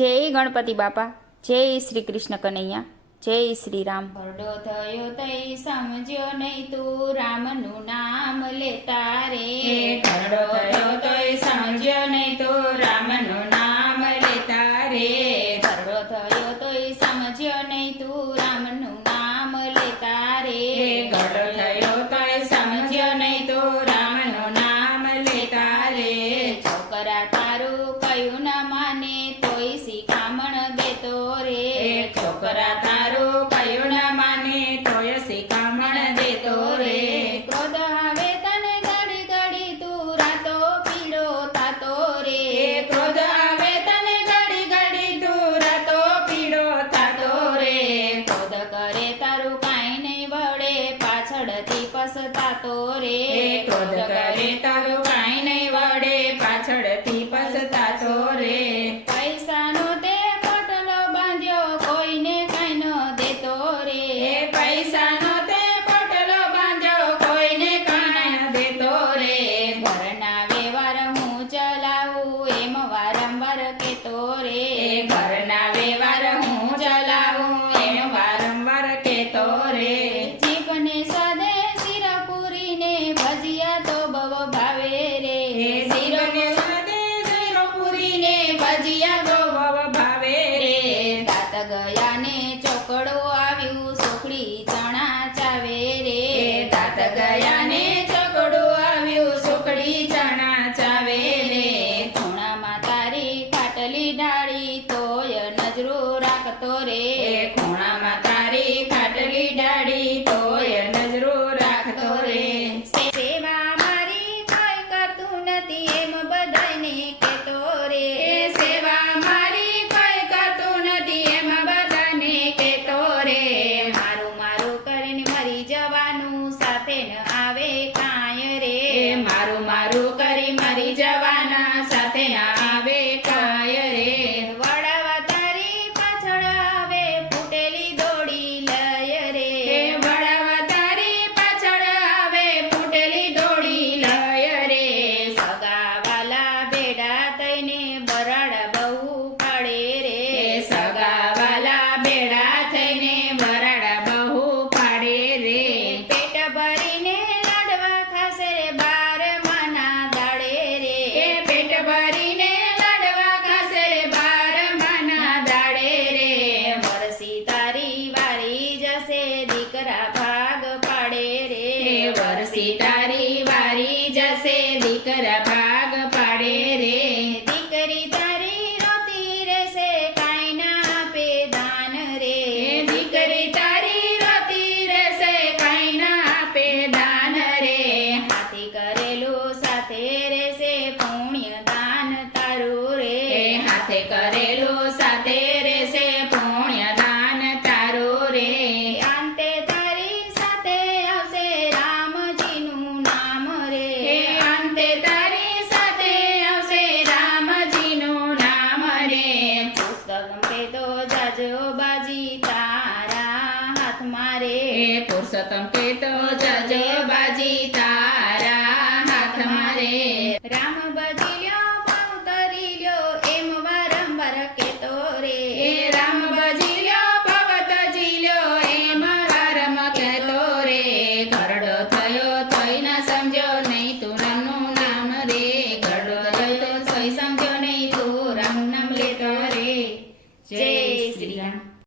જય ગણપતિ બાપા, જય શ્રી કૃષ્ણ કનૈયા, જય શ્રી રામ. ભરડો થયો તઈ સમજ્યો નહીં તું રામનું નામ લેતા રે. ભરડો થયો તોય સમજ્યો નહીં તું રામનું નામ લેતા રે. ભરડો થયો તોય સમજ્યો નહીં તું રામનું નામ લેતા રે. ભરડો થયો તોય સમજ્યો નહીં તું રામનું નામ લેતા રે. છોકરા તારું કયું ના માને તોય શિખામણ દેતો રે. છોકરા તારું કયું ના માને તોય શિખામણ દેતો રે. ક્રોધ આવે તને ઘડી ઘડી તું રાતો પીડો થાતો રે. ક્રોધ આવે તને ઘડી ઘડી તું રાતો પીડો થાતો રે. ક્રોધ કરે તારું કાંઈ નહીં વળે પાછળથી પછતાતો રે. ક્રોધ કરે તારું કાંઈ નહીં વળે પાછળથી પછતાતો રે. પૈસાનો તે પોટલો બાંધ્યો કોઈને કાંઈ ન દેતો રે. પૈસાનો તે પોટલો બાંધ્યો કોઈને કાંઈ ન દેતો રે. ઘરના વ્યવહાર હું ચલાવું એમ વારંવાર કેતો રે. ઘરના વ્યવહાર હું ચલાવું એમ વારંવાર કેતો રે. જીભને સાદે શિર પૂરીને ભજીયા તો બહુ ભાવે રે. શિરોને સાદે શિરો પૂરીને ભજીયા તો બહુ ભાવે રે. દાંત ગયા ને ચોકડો આવ્યું સોખડી ચણા ચાવે રે. દાંત ગયા ને ચકડું આવ્યું સુખડી ચણા ચાવે રે. ખૂણામાં તારી ખાટલી ડાળી તોય નજરો રાખતો રે. ખૂણામાં તારી ખાટલી ડાળી તોય નજરો રાખતો રે. સેવા મારી કોઈ કરતું નથી એમ બધાયને કેતો રે. સેવા મારી કોઈ કરતું નથી એમ બધાને કેતો રે. મારું મારું કરીને મરી જવાનું સાથે ન આવે કાંઈ રે. મારું મારું કરી મરી જવાના સાથે ના આવે કાય રે. વડાવા તારી પાછળ આવે ફૂટેલી દોડી લય રે. વડાવા તારી પાછળ આવે ફૂટેલી દોડી લય રે. સગાવાલા ભેડા થઈને બરાડ બહુ પાડે રે. સગાવાલા બેડા થઈને બરાડા બહુ પાડે રે. પેટ ભરીને લાડવા ખાશે રે બાર માના દાડે રે. પેટ ભરીને લાડવા ખાશે રે બાર માના દાડે રે. વરસી તારી વારી જશે દીકરા ભાગ પાડે રે. વરસી તારી વારી જશે દીકરા ભાગ પાડે રે. દીકરી તારી રોતી રહેશે કાંઈ ના આપે દાન રે. દીકરી તારી રોતી રહેશે કાંઈ ના આપે દાન રે. હાથી કરેલું સાથે રહેશે પુણ્ય દાન તારું રે. હાથે કરેલું સાથે રહેશે પુણ્ય દાન તારું રે. અંતે તારી સાથે આવશે રામજીનું નામ રે. અંતે તારી સાથે આવશે રામજીનું નામ રે. પુસ્તક પે તો જાજો બાજી તારા હાથમાં રે. પુરુષોત્તમ તે તો જજો બાજી તારા હાથમાં રે. રામ ભજી લ્યો પાઉં તરી લ્યો એમ વારંવાર કેતો રે. રામ ભજી લ્યો ભગત જીલ્યો એમ વારમ કહેતો રે. ઘરડો થયો તોય ન સમજ્યો નહીં તું રામનું નામ રે. ઘરડો થયો તોય સમજ્યો નહીં તું રામ નામ લેતો રે. જય શ્રી રામ.